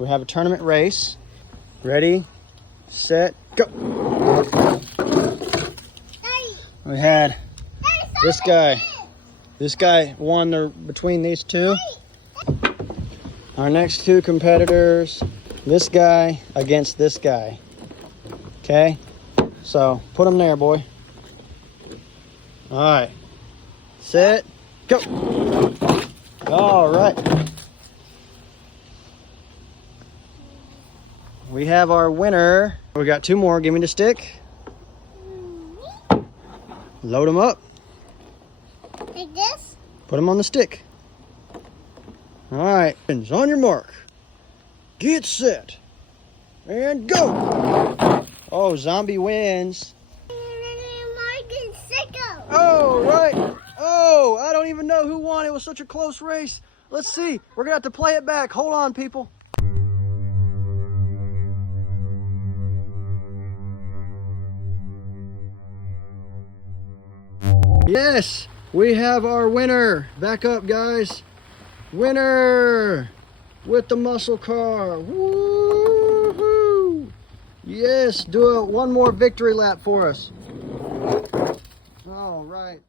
We have a tournament race. Ready, set, go. We had this guy. This guy won between these two. Our next two competitors, this guy against this guy. Okay, so put them there, boy. All right, set, go. All right. We have our winner. We got two more. Give me the stick. Load them up. Like this? Put them on the stick. All right. On your mark. Get set. And go. Oh, zombie wins. Oh, right. Oh, I don't even know who won. It was such a close race. Let's see. We're going to have to play it back. Hold on, people. Yes, we have our winner. Back up, guys. Winner with the muscle car. Woo-hoo. Yes, do one more victory lap for us. All right.